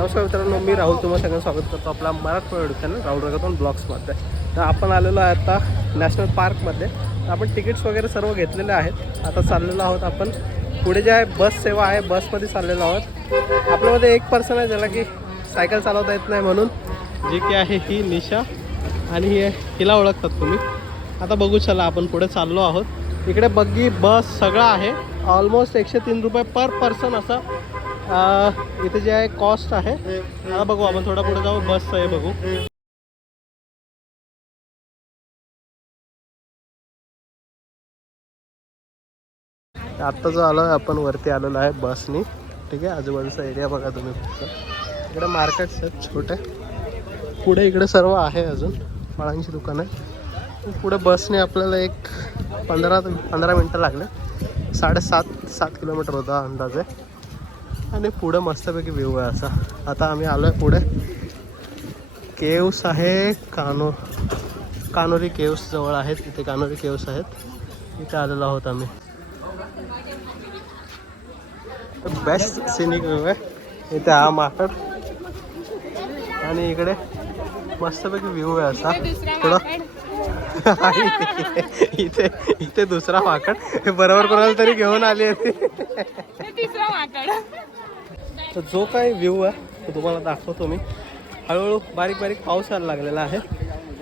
नमस्कार मित्रांनो मी राहुल तुम्हाला सगळ्यांना स्वागत करतो आपला मराठवाडा चॅनल राहुल रगातून ब्लॉग्समध्ये. तर आपण आलेलो आहे आता नॅशनल पार्कमध्ये. आपण तिकीट्स वगैरे सर्व घेतलेले आहेत. आता चाललेलो आहोत आपण. पुढे जे आहे बस सेवा आहे बसमध्ये चाललेलो आहोत. आपल्यामध्ये एक पर्सन आहे ज्याला की सायकल चालवता येत नाही म्हणून. जी की आहे ही निशा आणि ही हिला ओळखतात तुम्ही. आता बघू चला आपण पुढे चाललो आहोत. इकडे बग्गी बस सगळं आहे. ऑलमोस्ट एकशे तीन रुपये पर पर्सन असं इथे जे आहे कॉस्ट आहे. आता बघू आपण थोडा पुढे जाऊ बसचं आहे बघू. आत्ता जो आलो आहे आपण वरती आलेलो आहे बसनी ठीक आहे आजूबाजूचा एरिया बघा तुम्ही फक्त. इकडे मार्केट्स आहेत छोटे. पुढे इकडे सर्व आहे अजून फळांची दुकानं. आहे पुढे बसने आपल्याला एक पंधरा पंधरा मिनटं लागले. साडेसात सात किलोमीटर होता अंदाजे. आणि पुढे मस्तपैकी व्ह्यू आहे असा. आता आम्ही आलो आहे पुढे. केव्स आहे कानो कानोरी केव्स जवळ आहेत. इथे कानोरी केव्स आहेत. इथे आलेलो आहोत आम्ही. बेस्ट सिनिक व्ह्यू आहे. इथे हा माकड. आणि इकडे मस्तपैकी व्ह्यू आहे असा. थोडा इथे इथे दुसरा माकड. बरोबर कोणाला तरी घेऊन आली होती तिसरा माकड. तर जो काही व्ह्यू आहे तो तुम्हाला दाखवतो मी. हळूहळू बारीक बारीक पाऊस यायला लागलेला आहे.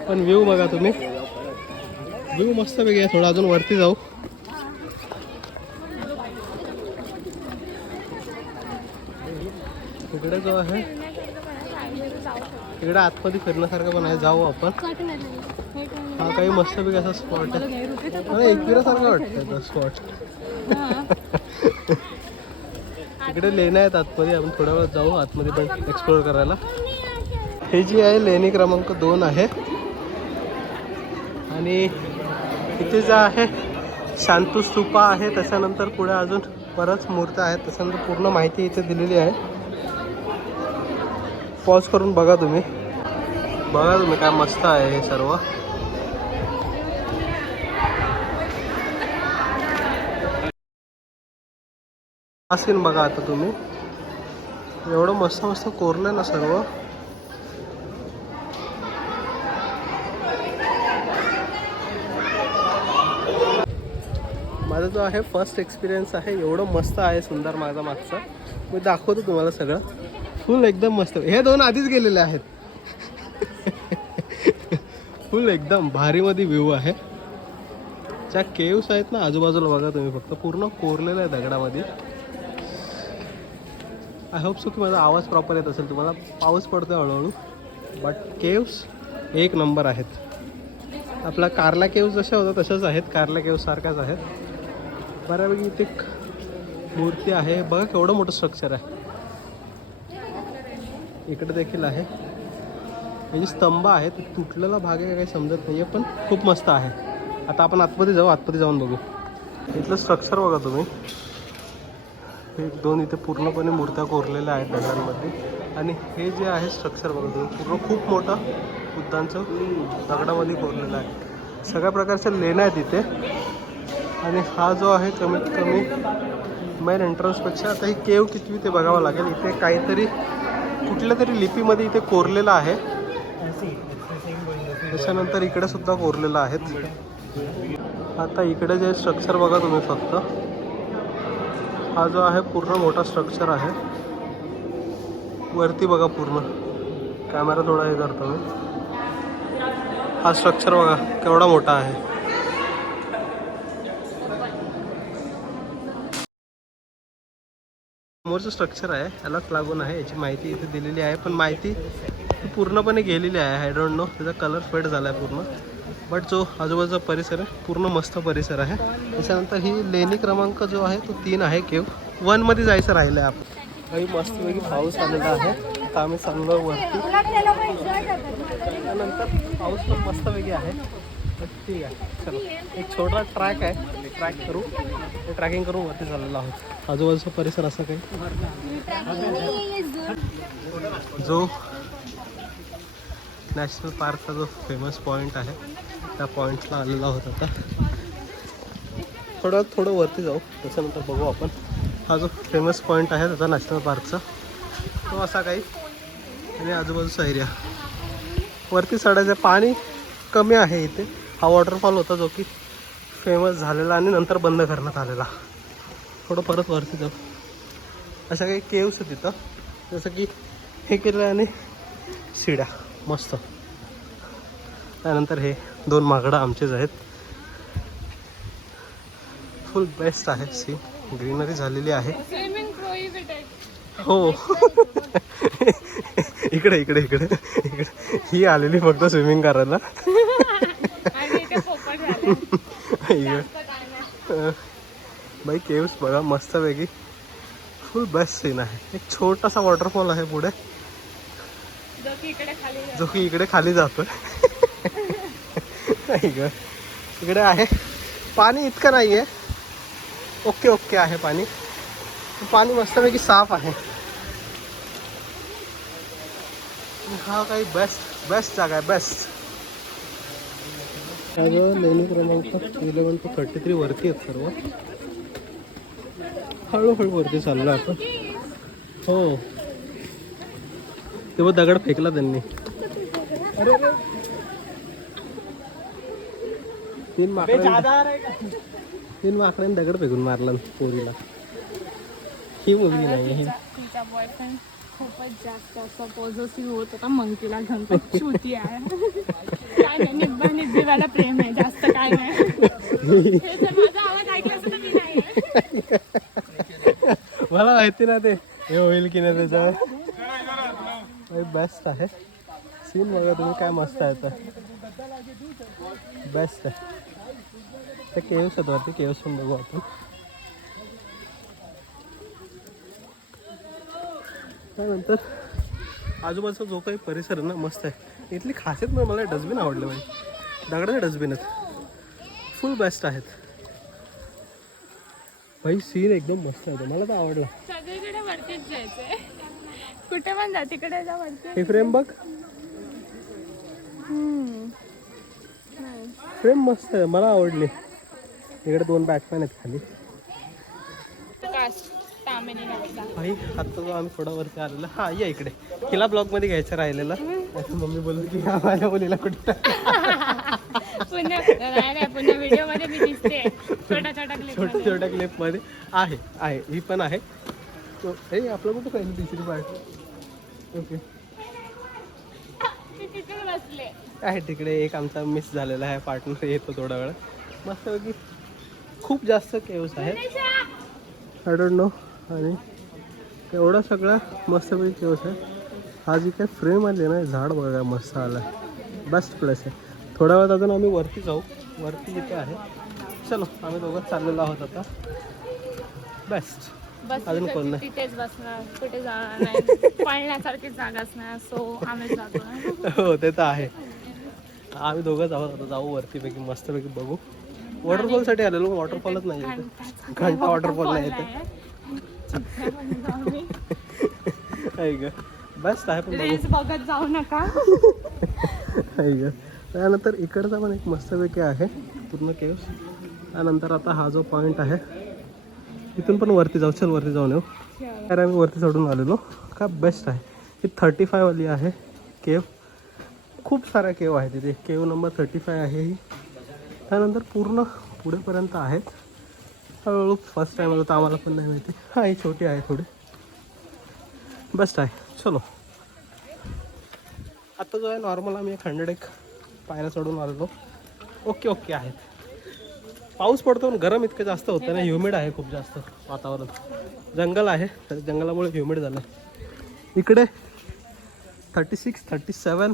पण व्ह्यू बघा तुम्ही. व्ह्यू मस्तपैकी आहे थोडा अजून वरती जाऊ. इकडे जो आहे इकडे आतमध्ये फिरण्यासारखं पण आहे जाऊ आपण. हा काही मस्तपैकी असा स्पॉट आहे. मला एकविरासारखं वाटतं स्पॉट इकडे लेण्या आहेत आतमध्ये आपण थोड्या वेळात जाऊ आतमध्ये पण एक्सप्लोर करायला. हे जी आहे लेणी क्रमांक दोन आहे. आणि इथे जे आहे शांतू स्तूपा आहे त्याच्यानंतर पुढे अजून बऱ्याच मूर्त्या आहेत त्याच्यानंतर पूर्ण माहिती इथे दिलेली आहे. पॉज करून बघा तुम्ही. बघा तुम्ही काय मस्त आहे हे सर्व. असेल बघा आता तुम्ही. एवढं मस्त मस्त कोरलं ना सर्व. माझा जो आहे फर्स्ट एक्सपिरियन्स आहे एवढं मस्त आहे सुंदर माझा मागचा. मी दाखवतो तुम्हाला सगळं. फुल एकदम मस्त. हे दोन आधीच गेलेले आहेत. फुल एकदम भारीमध्ये व्ह्यू आहे. ज्या केव्स आहेत ना आजूबाजूला बघा तुम्ही फक्त. पूर्ण कोरलेलं आहे दगडामध्ये. आय होप सो की माझा आवाज प्रॉपर येत असेल. तुम्हाला पाऊस पडतो हळूहळू बट केव्स एक नंबर आहेत. आपला कारला केव्स जशा होता तशाच आहेत. कारला केव्ससारख्याच आहेत. बऱ्यापैकी इथे मूर्ती आहे. बघा केवढं मोठं स्ट्रक्चर आहे. इकडे देखील आहे. हे जे स्तंभ आहे ते तुटलेला भाग आहे काही समजत नाही आहे पण खूप मस्त आहे. आता आपण आतमध्ये जाऊ आतमध्ये जाऊन बघू. इथलं स्ट्रक्चर बघा तुम्ही. एक दोन इथे पूर्णपणे मूर्त्या कोरलेल्या आहेत दगडांमध्ये. आणि हे जे आहे स्ट्रक्चर बघा तुम्ही पूर्ण खूप मोठं बुद्धांचं दगडामध्ये कोरलेलं आहे. सगळ्या प्रकारच्या लेण्या आहेत इथे. आणि हा जो आहे कमीत कमी मेन एंट्रन्सपेक्षा आता ही केव कितवी ते बघावं लागेल. इथे काहीतरी कुठल्या तरी लिपीमध्ये इथे कोरलेलं आहे. त्याच्यानंतर इकडे सुद्धा कोरलेलं आहेत. आता इकडे जे स्ट्रक्चर बघा तुम्ही फक्त. हा जो आहे पूर्ण मोठा स्ट्रक्चर आहे. वरती बघा पूर्ण. कॅमेरा थोडा हे करतो मी. हा स्ट्रक्चर बघा केवढा मोठा आहे. समोरचं स्ट्रक्चर आहे यालाच लागून आहे याची माहिती इथे दिलेली आहे. पण माहिती ती पूर्णपणे गेलेली आहे आय डोंट नो त्याचा कलर फेड झाला आहे पूर्ण. बट जो आजूबाजूचा परिसर आहे पूर्ण मस्त परिसर आहे. त्याच्यानंतर ही लेणी क्रमांक जो आहे तो तीन आहे केव. वनमध्ये जायचं राहिलं आहे आपण. काही मस्तपैकी पाऊस आलेला आहे. आता आम्ही चांगलं वरती. त्यानंतर पाऊस पण मस्तपैकी आहे. ठीक आहे. चलो. एक छोटा ट्रॅक आहे. ट्रॅक करू. ट्रॅकिंग करून वरती चाललेलो आहोत. आजूबाजूचा परिसर असं काही? जो नॅशनल पार्कचा जो फेमस पॉईंट आहे त्या पॉईंटला आलेला आहोत आता. थोडं थोडं वरती जाऊ. त्याच्यानंतर बघू आपण. हा जो फेमस पॉईंट आहे त्याचा नॅशनल पार्कचा तो असा काही. आणि आजूबाजूचा एरिया वरती चढायचं पाणी कमी आहे इथे. हा वॉटरफॉल होता जो की फेमस झालेला आणि नंतर बंद करण्यात आलेला. थोडं परत वरती जाऊ. अशा काही केव्स आहेत तिथं जसं की हे केलं आणि शिड्या मस्त. त्यानंतर हे. दोन माकडं आमचेच आहेत. फुल बेस्ट आहे. सी ग्रीनरी झालेली आहे. हो. इकडे इकडे इकडे इकडे. ही आलेली फक्त स्विमिंग करायला. बाई केव्स बघा मस्तपैकी. फुल बेस्ट सीन आहे. एक छोटासा वॉटरफॉल आहे पुढे. जो की इकडे खाली जो की इकडे खाली जातो नाही ग. इकडे आहे. पाणी इतकं नाही आहे. ओके ओके आहे पाणी. पाणी मस्तपैकी साफ आहे. हा काही बेस्ट बेस्ट जागा आहे बेस्ट लेणी क्रमांक इलेवन टू थर्टी थ्री वरती आहेत सर्व. हळूहळू वरती चाललो आपण. हो. तेव्हा दगड फेकला त्यांनी. अरे. तीन माकड तीन माकडांनी दगड फेकून मारला पोरीला. ही मुलगी नाही ही तिचा बॉयफ्रेंड खूपच जास्त असं पॉझिटिव्ह होत होता मंकीला घेऊन पण छोटी आहे. काय नाही निब्बा निब्बीवाला प्रेम आहे जास्त काय नाही. हे जर माझा आवाज ऐकला असता तर मी नाही आहे. मला माहिती ना ते हे होईल की नाही त्याच्यावर. बेस्ट आहे. सीन बघा तुम्ही काय मस्त आहे तर बेस्ट आहे. ते केव्स आहेत वरती केव्स पण बघू आपण. त्यानंतर आजूबाजूचा जो काही परिसर आहे ना मस्त आहे. इथली खासियत म्हणजे मला डस्टबिन आवडलं पाहिजे दगडाचे डस्टबिन आहेत फुल बेस्ट आहेत. भाई सीन एकदम मस्त आहे. मला तर आवडला. सगळीकडे वरतीच जायचंय. कुठे पण जा तिकडे जा वरती हे फ्रेम बघ. फ्रेम मस्त आहे. मला आवडली. इकडे दोन बॅटमॅन आहेत खाली. भाई आता जो आम्ही थोडा वरती आलेलो. हा या इकडे. हिला ब्लॉगमध्ये घ्यायचं राहिलेलं. मम्मी बोलली की हा माझ्या मुलीला कुठं छोट्या छोट्या क्लिपमध्ये. आहे आहे ही पण आहे. हे आपलं कुठं पाहिजे तिसरी पार्ट ओके. आहे तिकडे एक आमचा मिस झालेला आहे पार्टनर येतो थोडा वेळ. मस्तपैकी खूप जास्त केव्स आहेत. आय डोंट नो आणि एवढा सगळा मस्तपैकी केव्स आहे. हा जी काय फ्रेम आली आहे ना झाड बघा मस्त आला बेस्ट प्लेस आहे. थोड्या वेळात अजून आम्ही वरती जाऊ. वरती जिथे आहे. चलो आम्ही दोघं चाललेलो आहोत आता. बेस्ट बस अजून कोण नाही? तिथेच बसणार. कुठे जाणार नाही. पळण्यासारखी जागा असणार. सो आम्ही जातो हो ते तर आहे. आम्ही दोघंच आहोत आता. जाऊ वरती पैकी मस्तपैकी बघू. वॉटरफॉलसाठी आलेलो वॉटरफॉलच नाही. घंटा वॉटरफॉल नाही येते आहे ग. बेस्ट आहे पण बघत जाऊ नका. आहे ग. त्यानंतर इकडचा पण एक मस्तपैकी आहे. पूर्ण केव्स त्यानंतर आता हा जो पॉईंट आहे इथून पण वरती जाऊ. चल वरती जाऊन येऊ. तर आम्ही वरती चढून आलेलो. का बेस्ट आहे. ही थर्टी फायवाली आहे केव खूप साऱ्या केव आहेत तिथे केव नंबर थर्टी फाय आहे ही. त्यानंतर पूर्ण पुढेपर्यंत आहेत. हळूहळू फर्स्ट टाईम होतं आम्हाला पण नाही माहिती. हा ही छोटी आहे थोडी. बेस्ट आहे. चलो. आता जो आहे नॉर्मल आम्ही एक हंड्रेड एक पायऱ्या चढून आलेलो. ओके ओके आहेत. पाऊस पडतो पण गरम इतकं जास्त होतं ना. ह्युमिड आहे खूप जास्त वातावरण. जंगल आहे. तर जंगलामुळे ह्युमिड झालं इकडे थर्टी सिक्स थर्टी सेवन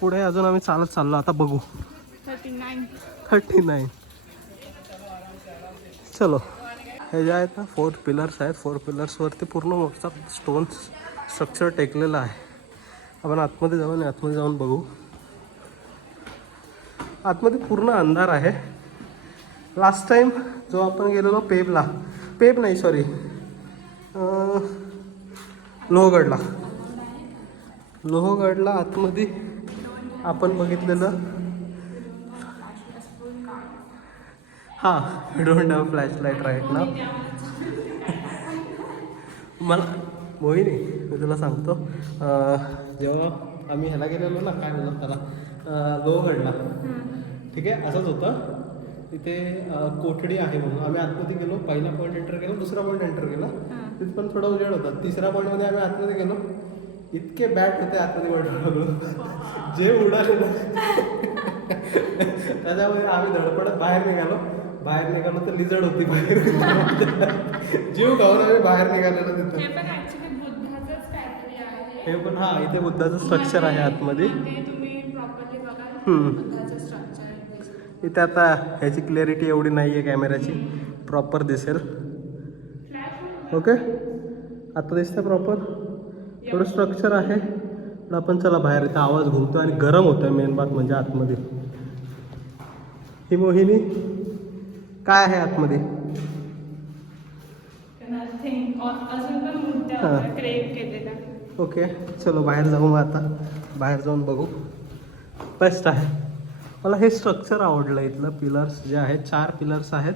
पुढे अजून आम्ही चालत चाललो. आता बघू. Thirty nine. Thirty nine. चलो. हे जे आहेत ना फोर पिलर्स आहेत. फोर पिलर्सवरती पूर्ण मोठा स्टोन स्ट्रक्चर टेकलेलं आहे. आपण आतमध्ये जाऊन आतमध्ये जाऊन बघू. आतमध्ये पूर्ण अंधार आहे. लास्ट टाईम जो आपण गेलेलो पेबला पेब नाही सॉरी लोहगडला. लोहगडला आतमध्ये आपण बघितलेलं हां don't have flash light right ना मला मोहिनी मी तुला सांगतो जेव्हा आम्ही ह्याला गेलेलो ना काय बोलतात त्याला लोहगडला. ठीक आहे असंच होतं. तिथे कोठडी आहे म्हणून आम्ही आतमध्ये गेलो पहिला पॉईंट एंटर केला दुसरा पॉईंट एंटर केला. तिथे पण थोडा उजेड होता. तिसऱ्या पॉईंटमध्ये आम्ही आतमध्ये गेलो. इतके बॅट होते आतमध्ये वॉटर जे उडाले ना त्याच्यामध्ये आम्ही धडपडत बाहेर निघालो. बाहेर निघालो तर लिजड होती बाहेर. जीव खाऊन आम्ही बाहेर निघालेलो तिथं. हे पण हे हा इथे बुद्धाचं स्ट्रक्चर आहे आतमध्ये. बुद्धाचं स्ट्रक्चर आहे इथे आता ह्याची क्लॅरिटी एवढी नाही आहे कॅमेऱ्याची प्रॉपर दिसेल. ओके आता दिसतं प्रॉपर थोडं स्ट्रक्चर आहे. पण आपण चला बाहेर इथं आवाज घुमतो आणि गरम होतोय मेन बात म्हणजे आतमध्ये. ही मोहिनी काय आहे आतमध्ये? हा. ओके चलो बाहेर जाऊ मग आता. बाहेर जाऊन बघू. बेस्ट आहे. मला हे स्ट्रक्चर आवडलं इथलं. पिलर्स जे आहेत चार पिलर्स आहेत.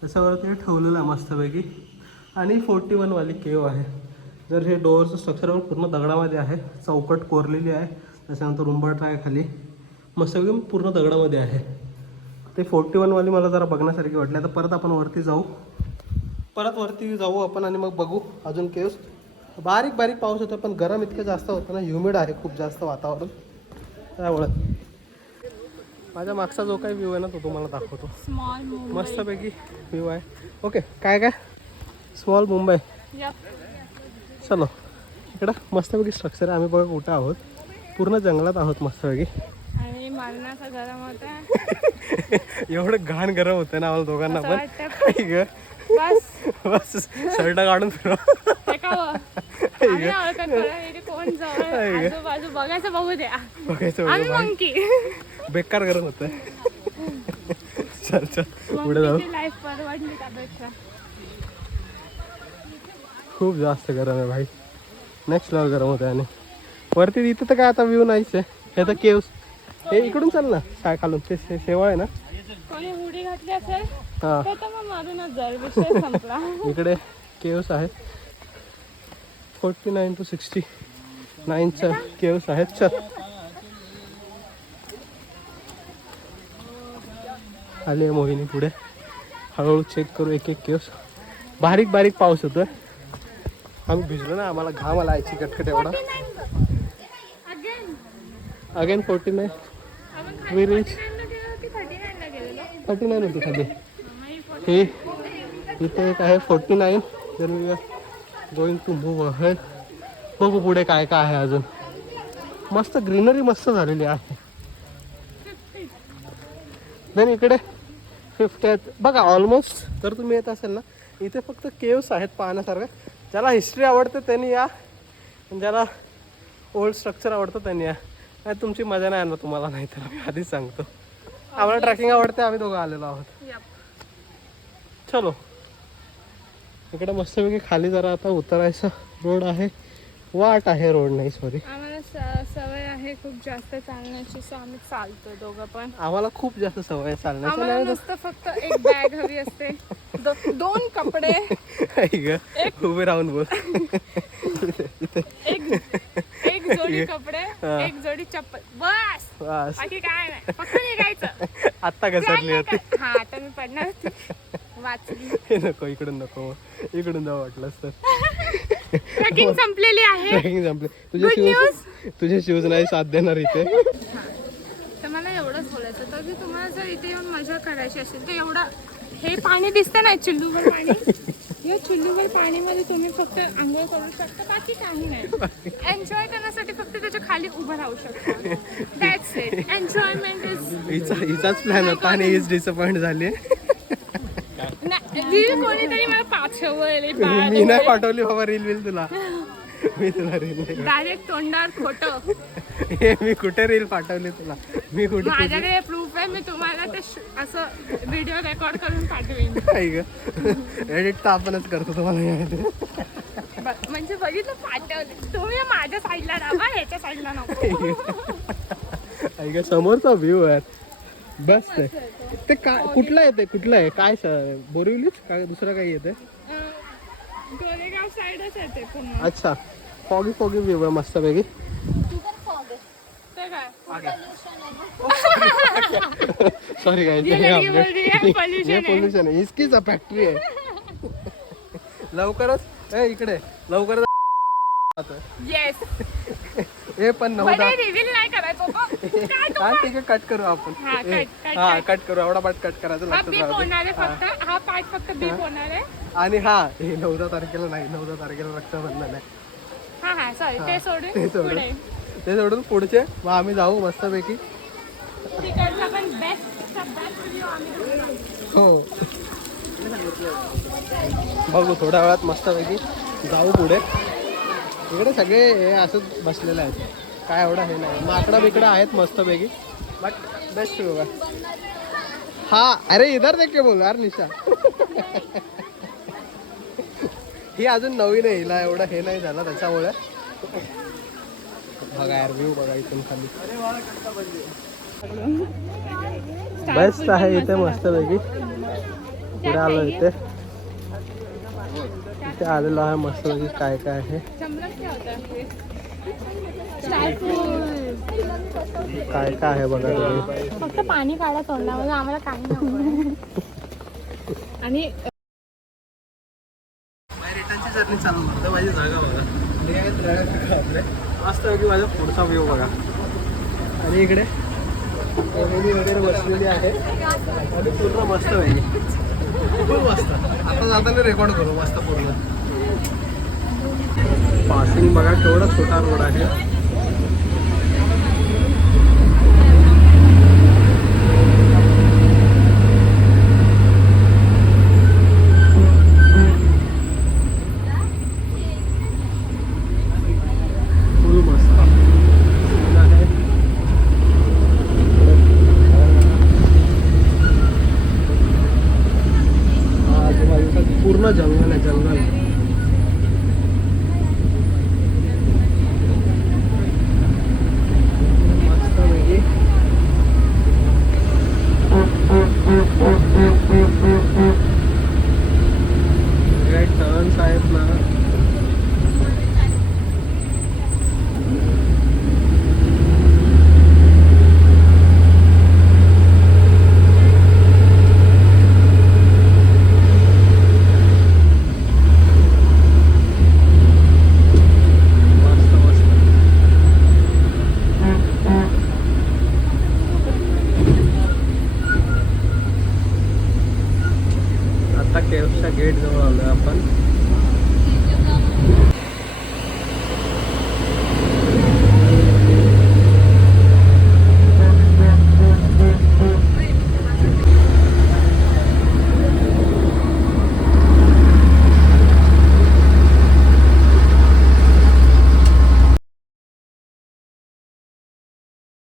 त्याच्यावरती ठेवलेलं आहे मस्तपैकी. आणि फोर्टी वनवाली केव आहे. जर हे डोअरचं स्ट्रक्चर पूर्ण दगडामध्ये आहे चौकट कोरलेली आहे त्याच्यानंतर उंबरठा आहे खाली. मस्तपैकी पूर्ण दगडामध्ये आहे. ते फोर्टी वनवाली मला जरा बघण्यासारखी वाटली. आता परत आपण वरती जाऊ. परत वरती जाऊ आपण आणि मग बघू अजून केव्स. बारीक बारीक पाऊस होतो पण गरम इतकं जास्त होतं ना ह्युमिड आहे खूप जास्त वातावरण. त्यामुळं. माझ्या मागचा जो काही व्ह्यू आहे ना तो तुम्हाला दाखवतो. मस्तपैकी व्ह्यू आहे. ओके काय काय? स्मॉल मुंबई. चलो. इकडं मस्तपैकी स्ट्रक्चर आहे. आम्ही बघा कुठं आहोत. पूर्ण जंगलात आहोत मस्तपैकी. आणि एवढं घाण गरम होतं ना आम्हाला दोघांना असं पण. वाटतं. बस. बस. शर्ट काढून फिरव. हे का व? आम्ही नाही ओळखत कोणाला, इथे कोण जवळ आई गं. आजूबाजू बघायचं बघू द्या. बघायचं आम्ही बघा. मंकी. बेकार गरम होतं चल चल. पुढे जाऊ. मंकीची लाईफ परवडली त्यापेक्षा. खूप जास्त गरम आहे भाई. नेक्स्ट लेवल गरम होतं आणि. वरती इथं तर काय आता व्ह्यू नाहीच आहे. हे तर केव्स हे इकडून चाल ना काय खालून. ते शे- शेवाळ आहे ना? कोणी उडी घातली असेल हां. तर तर मग मारूनच जाईल विषय संपला. इकडे केव्स आहेत. फोर्टी नाईन टू सिक्स्टी नाईनच्या केव्स आहेत. चल. आली आहे मोहिनी पुढे. हळूहळू चेक करू एक एक केव्स. बारीक बारीक पाऊस होतोय आम्ही भिजलो ना आम्हाला घाम आला याची कटकट एवढा. Again forty nine. Very We thirty nine होती खाली. हे इथे एक आहे forty nine then we are going to move ahead बघू पुढे काय काय आहे अजून. मस्त ग्रीनरी मस्त झालेली आहे. देन इकडे फिफ्टी आहेत बघा ऑलमोस्ट जर तुम्ही येत असेल ना इथे फक्त केव्स आहेत पाहण्यासारखे ज्याला हिस्ट्री आवडते त्यांनी या. ज्याला ओल्ड स्ट्रक्चर आवडतं त्यांनी या. नाही तुमची मजा नाही येणार तुम्हाला नाही तर मी आधीच सांगतो. आम्हाला ट्रॅकिंग आवडते आम्ही दोघं आलेलो आहोत. चलो. इकडे मस्तपैकी खाली जरा आता उतरायचा. रोड आहे. वाट आहे रोड नाही सॉरी आम्हाला सवय आहे खूप जास्त चालण्याची सो आम्ही चालतो दोघं पण. आम्हाला खूप जास्त सवय चालण्याची. आम्हाला नाही नुसतं फक्त एक बॅग हवी असते. दो- दोन कपडे. उभे राहून बोल. जोडी कपडे हा. एक जोडी चप्पल. बस! बस. बाकी काय नाही. फक्त निघायचं आत्ता घसरली होती. हा आता मी पडणार होती. वाचली. हे नको इकडून नको. मग इकडून जाऊ वाटलंच तर. ट्रेकिंग संपलेली आहे. ट्रॅकिंग संपले. तुझे Good शूज तुझे शूज नाही साथ देणार इथे. तर मला एवढंच बोलायचं की तुम्हाला जर इथे येऊन मजा करायची असेल तर एवढा हे पाणी दिसतं ना चिल्लूवर पाणी. या चिल्लूवर पाणीमध्ये तुम्ही फक्त आंघोळ करू शकता बाकी काही नाही. एन्जॉय करण्यासाठी फक्त त्याच्याखाली उभं राहू शकता. दॅट्स इट एन्जॉयमेंट इज हिचा हिचाच प्लॅन होता आणि हीच डिसअपॉइंट झाली. रील कोणीतरी मला पाठवली मी नाही पाठवली बाबा रील बिल तुला. मी तुला रील डायरेक्ट तोंडावर खोटं. हे मी कुठे रील पाठवली तुला? मी कुठे माझ्याकडे प्रूफ मी तुम्हाला ते असं व्हिडिओ रेकॉर्ड करून पाठवेन. आई ग. एडिट तर आपणच करतो तुम्हाला माहिती. ब- म्हणजे बघितलं पाठवले. तुम्ही माझ्या साईडला राहा ह्याच्या साईडला नको. आई ग समोरचा व्ह्यू आहे. बस ते. ते काय कुठला येते कुठला आहे? काय स- बोरिवलीच? काय दुसरं काही येते गोरेगाव साईडच अच्छा. फॉगी फॉगी व्ह्यू आहे मस्तपैकी. काय? सॉरी ये लड़की बोल रही है, pollution है. पोल्युशन आहे इसकीच फॅक्टरी आहे लवकरच ए इकडे. लवकरच येस हे पण नव्हता रिव्हील नाही करायचं. काय हा ठीक आहे कट करू आपण. हा, ए, हा cut. कट करू. एवढा पाठ कट करायचं हा बीप राहू दे. होणार आहे हा. फक्त. हा पार्ट फक्त बीप होणार आहे. आणि हा हे नवदा तारखेला नाही नवदा तारखेला रक्षाबंधन आहे. हा हा सॉरी ते सोडून. पुढे. ते सोडून पुढचे मग आम्ही जाऊ मस्तपैकी. हो. बघू थोड्या वेळात मस्तपैकी जाऊ पुढे. इकडे सगळे हे असंच बसलेले आहेत. काय एवढं हे नाही. माकडा बिकडा आहेत मस्तपैकी. बट बेस्ट आहे. हा अरे इधर देख के बोल यार निशा. ही अजून नवीन आहे हिला एवढं हे नाही झालं त्याच्यामुळे. बघा यार व्ह्यू बघा इथून खाली. बेस्ट आहे इथे मस्तपैकी. पुढे आलो इथे. इथे आलेलो आहे मस्तपैकी काय काय आहे. काय काय आहे बघा तुम्ही. फक्त पाणी काढा तोंडामध्ये आम्हाला काही नको. आणि रिटर्नची जर्नी चालू जागा बघा. मस्त की माझा पुढचा व्ह्यू बघा. आणि इकडे फॅमिली वगैरे बसलेली आहे. आणि पूर्ण मस्त पाहिजे खूप मस्त. आता जाताना रेकॉर्ड करू मस्त पूर्ण. पासिंग बघा केवढा छोटा रोड आहे. पूर्ण जंगल आहे जंगल